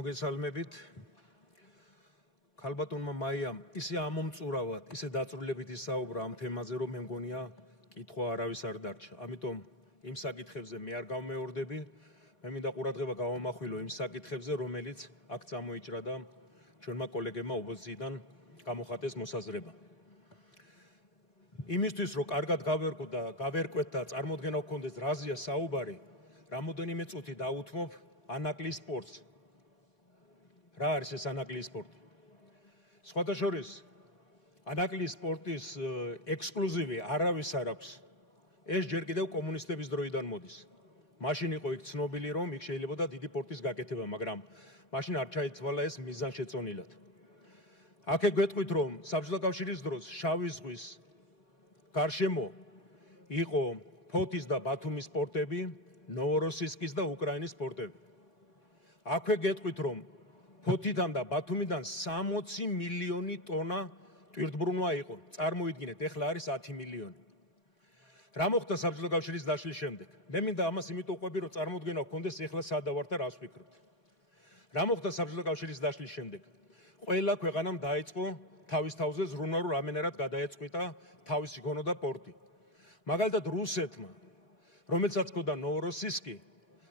მოგესალმებით. ქალბატონმა მაიამ ისე ამომწურავად, ისე დაწვრილებით ისაუბრა ამ თემაზე, რომ მე მგონია კითხვა არავის არ დარჩა. ამიტომ იმ საკითხებზე მე არ გავმეორდები, მე მინდა ყურადღება გავამახვილო იმ საკითხებზე, რომელიც აქ წამოიჭრა და ჩვენმა კოლეგებმა ოპოზიციიდან გამოხატეს მოსაზრება. იმისთვის, რომ კარგად გავერკვეთ და წარმოდგენა გქონდეს რაზეა საუბარი, რამოდენიმე წუთი დაუთმობ ანაკლიის სპორტს. რა არის ეს ანაკლიის სპორტი? სხვათა შორის, ანაკლიის სპორტის ექსკლუზივი არავის არ აქვს. ეს ჯერ კიდევ კომუნისტების დროიდან მოდის. მაშინ იყო იქ ცნობილი, რომ იქ შეიძლებოდა დიდი სპორტის გაკეთება, მაგრამ მაშინ არ ჩაიცვალა ეს მიზანშეწონილად. აქ გვეტყვით, რომ საბჭოთა კავშირის დროს შავი ზღვის გარშემო იყო ფოთის და ბათუმის სპორტები, ნოვოროსისკის და უკრაინის სპორტები. აქვე გეტყვით, რომ ფოთიდან და ბათუმიდან 60 მილიონი ტონა ტვირთბრუნვა იყო. წარმოიდგინეთ, ეხლა არის 10 მილიონი. რა მოხდა საბჭოთა კავშირის დაშლის შემდეგ? მე მინდა ამას იმიტომ ვყვები, რომ წარმოდგენა გქონდეს ეხლა სადა ვარ და რას ვფიქრობთ. რა მოხდა საბჭოთა კავშირის დაშლის შემდეგ? ყველა ქვეყანამ დაიწყო თავის თავზე ზრუნვა, რომ რამენერად გადაეწყვიტა თავისი გონოდა პორტი. მაგალითად რუსეთმა, რომელსაც ჰქონდა ნოვოროსისკი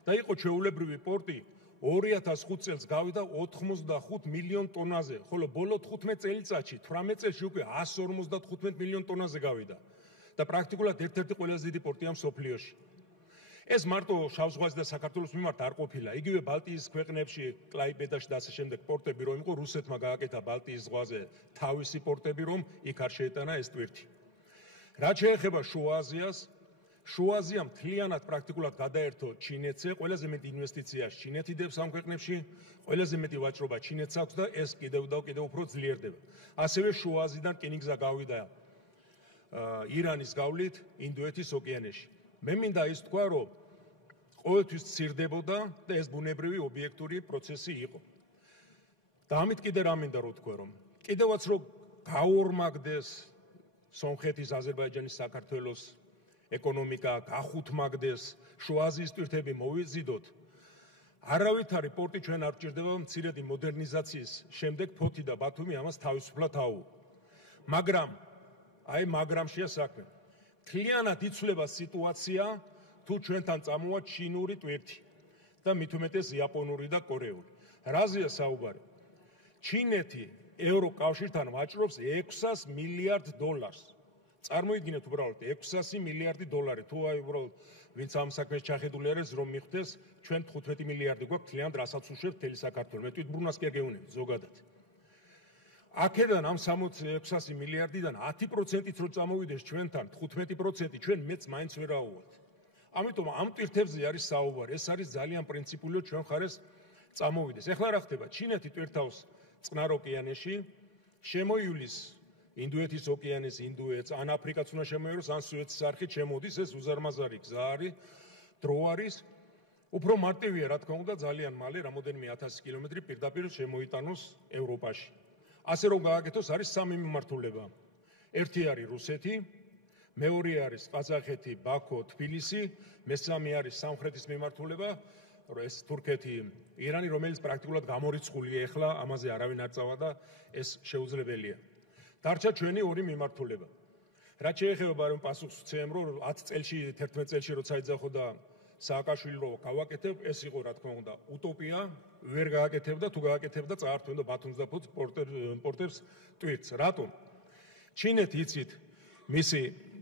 და იყო ჩვეულებრივი პორტი, 2005 წელს გავიდა 85 მილიონ ტონაზე, ხოლო ბოლო 15 წელიწადში 18 წელში უკვე 155 მილიონ ტონაზე გავიდა და პრაქტიკულად ერთ-ერთი ყველაზე დიდი პორტია მსოფლიოში. ეს მარტო შავ ზღვაზე და საქართველოს მიმართ არ ყოფილა. იგივე ბალტიის ქვეყნებში, კლაიპედაში და ასე შემდეგ პორტები რომ იყო, რუსეთმა გააკეთა ბალტიის ზღვაზე თავისი პორტები, რომ იქ არ შეეტანა ეს ტვირთი. რაც შეეხება შუა აზიას, შუა აზია მთლიანად პრაქტიკულად გადაერთო ჩინეთზე, ყველაზე მეტი ინვესტიცია ჩინეთი დებს ამ ქვეყნებში, ყველაზე მეტი ვაჭრობა ჩინეთს აქვს და ეს კიდევ უფრო ძლიერდება. ასევე შუა აზიიდან რკინიგზა გავიდა ირანის გავლით ინდოეთის ოკეანეში. მე მინდა ის თქვა, რომ ყოველთვის ცირდებოდა და ეს ბუნებრივი ობიექტური პროცესი იყო. და ამით კიდე რა მინდა რომ თქვა, რომ კიდევაც რომ გაორმაგდეს სომხეთის, აზერბაიჯანის, საქართველოს ეკონომიკა, გახუთმაგდეს, შუა აზიის ტვირთები მოვიზიდოთ, არავითარი პორტი ჩვენ არ გვჭირდება მცირედი მოდერნიზაციის შემდეგ ფოთი და ბათუმი ამას თავისუფლად აუვო. მაგრამშია საქმე. მთლიანად იცვლება სიტუაცია, თუ ჩვენთან წამოვა ჩინური ტვირთი და მით უმეტეს იაპონური და კორეული. რაზეა საუბარი? ჩინეთი ევროკავშირთან ვაჭრობს 600 მილიარდ დოლარს. წარმოიდგინეთ უბრალოდ 600 მილიარდი დოლარი. თუ აი უბრალოდ ვინც ამ საქმეს ჩახედული არის, რომ მიხვდეს, ჩვენ 15 მილიარდი გვაქვს მთლიანად რასაც უშვებს მთელი საქართველო. მე თვითბრუნვას კი არ გეუბნები ზოგადად. აქედან ამ 600 მილიარდიდან 10%-ით რო წამოვიდეს ჩვენთან, 15% ჩვენ მეც მაინც ვერ აუვალთ. ამიტომ ამ ტვირთებზე არის საუბარი. ეს არის ძალიან პრინციპული, რომ ჩვენ ხარეს წამოვიდეს. ეხლა რა ხდება? ჩინეთი ტვირთავს წყნარ ოკეანეში, შემოივლის ინდოეთის ოკეანის ინდოეთს, ან აფრიკაც უნდა შემოივლოს, ან სუეცის არხით შემოდის, ეს უზარმაზარი გზა არის, დრო არის. უფრო მარტივია, რა თქმა უნდა, ძალიან მალე რამოდენიმე 1000 კილომეტრი პირდაპირ შემოიტანოს ევროპაში. ასე რომ გააკეთოს, არის სამი მიმართულება. ერთი არის რუსეთი, მეორე არის ყაზახეთი, ბაქო, თბილისი, მესამე არის სამხრეთის მიმართულება, ეს თურქეთი, ირანი, რომელიც პრაქტიკულად გამორიცხულია ეხლა, ამაზე არავინ არ წავა და ეს შეუძლებელია. დარჩა ჩვენი ორი მიმართულება. რაც შეეხება რომ პასუხს ვცემ, რომ 10 წელში, 11 წელში როცა იძახოდა სააკაშვილი რომ გავაკეთებ, ეს იყო რა თქმა უნდა утоპია, ვერ გააკეთებდა, თუ გააკეთებდა წაართვენდა ბათუმს და ფოთს პორტებს ტვირთს. რატომ? ჩინეთი იცით, მისი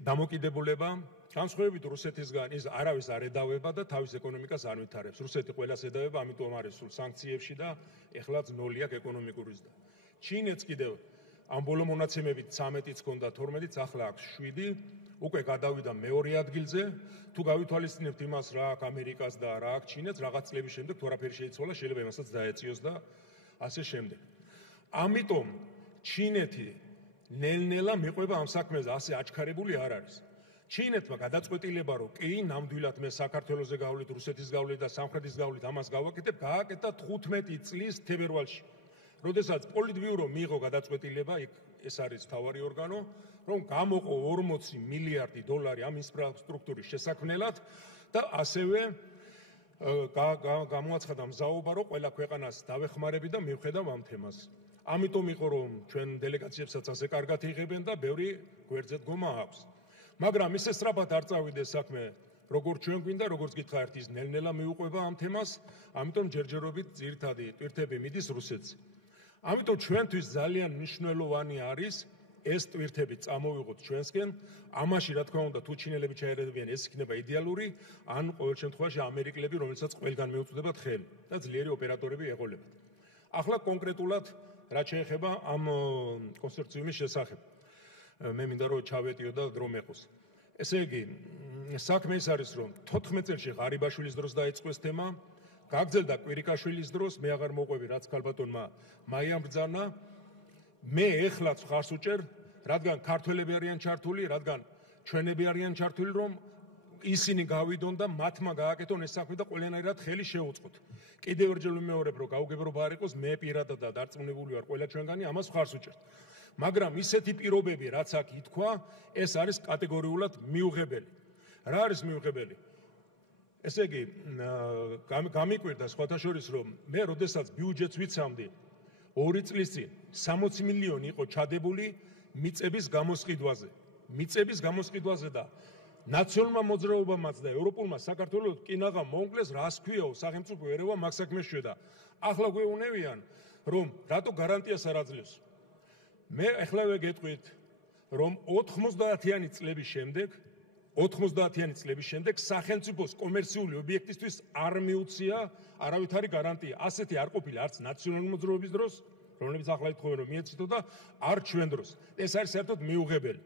დამოკიდებულება განსხვავებით რუსეთისგან ის არავის არ ედავება და თავის ეკონომიკას არ ვითარებს. რუსეთი ყველას ედავება, ამიტომ არის სულ სანქციებში და ეხლაც ნოლი აქვს ეკონომიკური ზრდა. ჩინეთს კიდევ ამ ბოლო მონაცემებით 13-იც ჰქონდა 12-იც, ახლა აქვს 7, უკვე გადავიდა მეორე ადგილზე. თუ გავითვალისწინებთ იმას, რა აქვს ამერიკას და რა აქვს ჩინეთს, რაღაც წლების შემდეგ თუ არაფერი შეიცვალა, შეიძლება იმასაც დაეწიოს და ასე შემდეგ. ამიტომ ჩინეთი ნელ-ნელა მიყვება ამ საქმეზე, ასე აჩქარებული არ არის. ჩინეთმა გადაწყვეტილება, რომ კი, ნამდვილად მე საქართველოზე გავლით, რუსეთის გავლით და სამხრეთის გავლით ამას გავაკეთებ, გააკეთა 15 წლის თებერვალში. როდესაც პოლიტბიურო მიიღო გადაწყვეტილება, ეს არის მთავარი ორგანო, რომ გამოყო 40 მილიარდი დოლარი ამ ინფრასტრუქტურის შესაქმნელად და ასევე გამოაცხადა მზაობა, რომ ყველა ქვეყანას დავეხმარები და მივხედავ ამ თემას. ამიტომ იყო რომ ჩვენ დელეგაციებსაც ასე კარგად იღებენ და ბევრი გვერდზე დგომა აქვს. მაგრამ ისე სწრაფად არ წავიდეს საქმე, როგორც ჩვენ გვინდა, როგორც გითხარით, ის ნელ-ნელა მიუყვება ამ თემას, ამიტომ ჯერჯერობით ძირითადი ტვირთები მიდის რუსეთს. ამიტომ ჩვენთვის ძალიან მნიშვნელოვანი არის ეს ტვირთები წამოვიღოთ ჩვენსკენ. ამაში რა თქმა უნდა თუ ჩინელები ჩაერევიან, ეს იქნება იდეალური, ან ყოველ შემთხვევაში ამერიკელები, რომელსაც ყველგან მიუწვდებათ ხელი და ძლიერი ოპერატორები ეყოლებათ. ახლა კონკრეტულად რა შეეხება ამ კონსორციუმის შესახებ. მე მინდა რომ ჩავეტიო და დრო მეყოს. ესე იგი, საქმე ის არის, რომ 14 წელში ღარიბაშვილის დროს დაიწყო ეს თემა, გაგრძელდა კვირიკაშვილის დროს, მე აღარ მოყვები, რაც ქალბატონმა მაიამ ბრძანა. მე ეხლაც ხარს უჭერ, რადგან ქართველები არიან ჩართული, რადგან ჩვენები არიან ჩართული, რომ ისინი გავიდონ და მათმა გააკეთონ ეს საქმე და ყველანაირად ხელი შეუწყოთ. კიდევ ერთხელ ვიმეორებ, რომ გაუგებრობა არ იყოს, მე პირადად და დარწმუნებული ვარ ყველა ჩვენგანი ამას ხარს უჭერთ. მაგრამ ისეთი პირობები, რაც აქ ითქვა, ეს არის კატეგორიულად მიუღებელი. რა არის მიუღებელი? ესე იგი, გამიკვირდა სხვათა შორის, რომ მე როდესაც ბიუჯეტს ვიცავდი 2 წლის წინ 60 მილიონი იყო ჩადებული მიწების გამოსყიდვაზე. მიწების გამოსყიდვაზე და ნაციონალურმა მოძრაობამაც და ევროპულმა საქართველოს კინაღა მონკლეს რას ქვიაო სახელმწიფო ერევა მაგ საქმეს შვედა. ახლა გვეუბნებიან, რომ რატო გარანტიას არ აძლევს. მე ახლავე გეტყვით, რომ 90-იანი წლების შემდეგ სახელმწიფოს კომერციული ობიექტისთვის არ მიუცია არავითარი გარანტია. ასეთი არ ყოფილა არც ნაციონალური მოძრაობის დროს, რომლებიც ახლა ეთქვენ რომ მიეცითო და არ ჩვენ დროს. ეს არის საერთოდ მიუღებელი.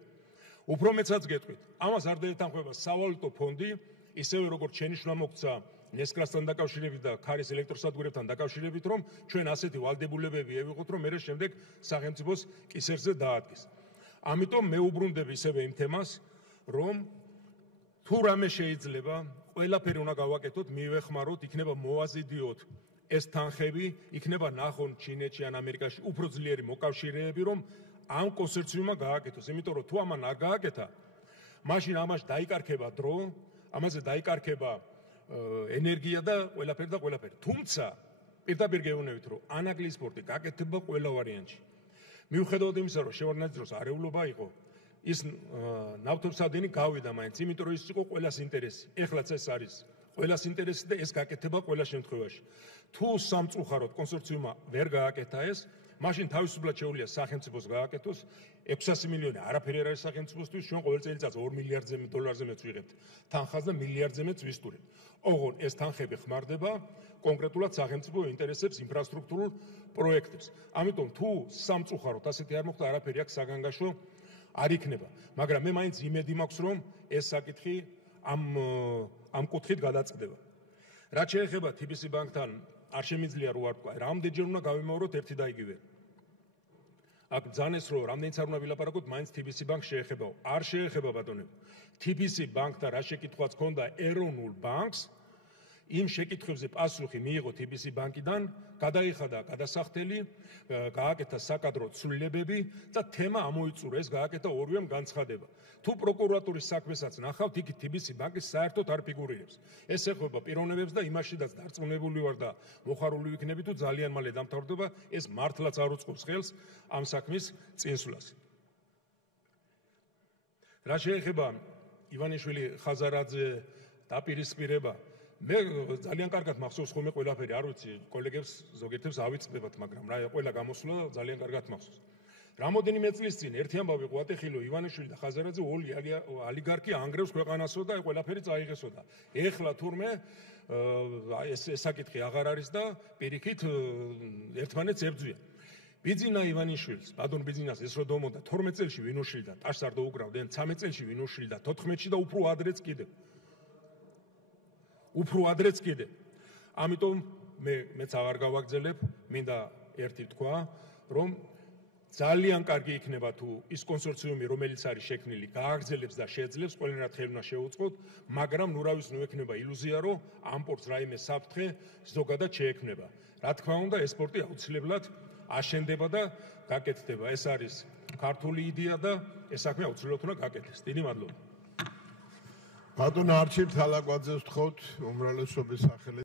უფრო მეცაც გეტყვით, ამას არ დაეთანხმება სავალუტო ფონდი, ისევე როგორც შენიშვნა მოგცა ნესკრასთან დაკავშირებით და ქარის ელექტროსადგურებთან დაკავშირებით, რომ ჩვენ ასეთი ვალდებულებები ევიღოთ, რომ მერე შემდეგ სახელმწიფოს კისერზე დაადგეს. ამიტომ მე უბრუნდები ისევე იმ თემას, რომ თუ რამე შეიძლება, ყველაფერი უნდა გავაკეთოთ, მივეხმაროთ, იქნება მოვაზიდიოთ ეს თანხები, იქნება ნახონ ჩინეთში ან ამერიკაში უფრო ძლიერი მოკავშირეები, რომ ამ კონსორციუმმა გააკეთოს. იმიტომ რომ თუ ამან არ გააკეთა, მაშინ ამაში დაიკარგება დრო, ამაზე დაიკარგება ენერგია და ყველაფერი. თუმცა პირდაპირ გეუბნებით, რომ ანაგლის სპორტი გაკეთდება ყველა ვარიანტში. მიუხედავად იმისა, რომ შევარდნაძის დროს არეულობა იყო, ის ნავთობსადენი გავიდა მაინც, იმიტომ რომ ის იყო ყველას ინტერესი. ეხლაც ეს არის ყველას ინტერესი და ეს გაკეთდება ყველა შემთხვევაში. თუ სამწუხაროდ კონსორციუმმა ვერ გააკეთა ეს, მაშინ თავისუფლად შეუძლია სახელმწიფოს გააკეთოს 600 მილიონი არაფერი არ არის სახელმწიფოსთვის, ჩვენ ყოველ წელიწადს 2 მილიარდზე დოლარზე მეც ვიღებთ თანხას და მილიარდზე მეც ვისტურებთ. ოღონდ ეს თანხები ხმარდება კონკრეტულად სახელმწიფო ინტერესებს, ინფრასტრუქტურულ პროექტებს. ამიტომ თუ სამწუხაროდ ასეთი არ მოხდა, არაფერი აქ საგანგაშო არ იქნება. მაგრამ მე მაინც იმედი მაქვს, რომ ეს საკითხი ამ კუთხით გადაწყდება. რაც შეეხება TBC ბანკთან, არ შემიძლია რო არ თქვა, რამდენჯერ უნდა გავიმეოროთ ერთი და იგივე. აქ ბრძანეს, რომ რამდენიც არ უნდა ვილაპარაკოთ, მაინც TBC ბანკს შეეხებაო. არ შეეხება ბატონებო. TBC ბანკთან რა შეკითხვაც ჰქონდა ეროვნულ ბანკს, იმ შეკითხვებზე პასუხი მიიღო TBC ბანკიდან, გადაიხადა გადასახდელი, გააკეთა საკადრო ცვლილებები და თემა ამოიწურა, ეს გააკეთა ორივემ განცხადება. თუ პროკურატურის საქმესაც ნახავთ, იქ TBC ბანკის საერთოდ არ ფიგურირებს. ეს ეხება პიროვნებებს და იმაშიდაც დარწმუნებული ვარ და მოხარული ვიქნები, თუ ძალიან მალე დამთავრდება, ეს მართლაც არ უწყობს ხელს ამ საქმის წინსვლას. რა შეეხება ივანიშვილი ხაზარაძე დაპირისპირება, მე ძალიან კარგად მახსოვს ხოლმე ყველაფერი, არ ვიცი, კოლეგებს ზოგიერთებს ავიწყდებათ, მაგრამ რა ყველა გამოსულა ძალიან კარგად მახსოვს. რამოდენიმე წლის წინ ერთი ამბავი ყვატეხილო, ივანიშვილი და ხაზარაძე ოლიგარქი ანგრევს ქვეყანასო და ყველაფერი წაიღესო და ეხლა თურმე ეს საკითხი აღარ არის და პირიქით ერთმანეთს ებრძვიან. ბიძინა ივანიშვილს, ბატონ ბიძინას ეს რო დომოდა 12 წელში ვინ უშლიდა, ტაშს არ დაუკრავდნენ, 13 წელში ვინ უშლიდა, 14-ში და უფრო ადრეც კიდე. ამიტომ მეც აღარ გავაგრძელებ, მინდა ერთი თქვა, რომ ძალიან კარგი იქნება თუ ის კონსორციუმი, რომელიც არის შექმნილი, გააგრძელებს და შეძლებს, ყველანაირად ხელი უნდა შეუწყოთ, მაგრამ ნურავის ნუ ექნება ილუზია, რომ ამ სპორტს რაიმე საფრთხე ზოგადად შეექმნება. რა თქმა უნდა, ეს სპორტი აუცილებლად აშენდება და გაკეთდება. ეს არის ქართული იდეა და ეს საქმე აუცილებლად უნდა გაკეთდეს. დიდი მადლობა. ბატონ არჩილ თალაკვაძეს ვთხოვთ უმრავლესობის სახელით.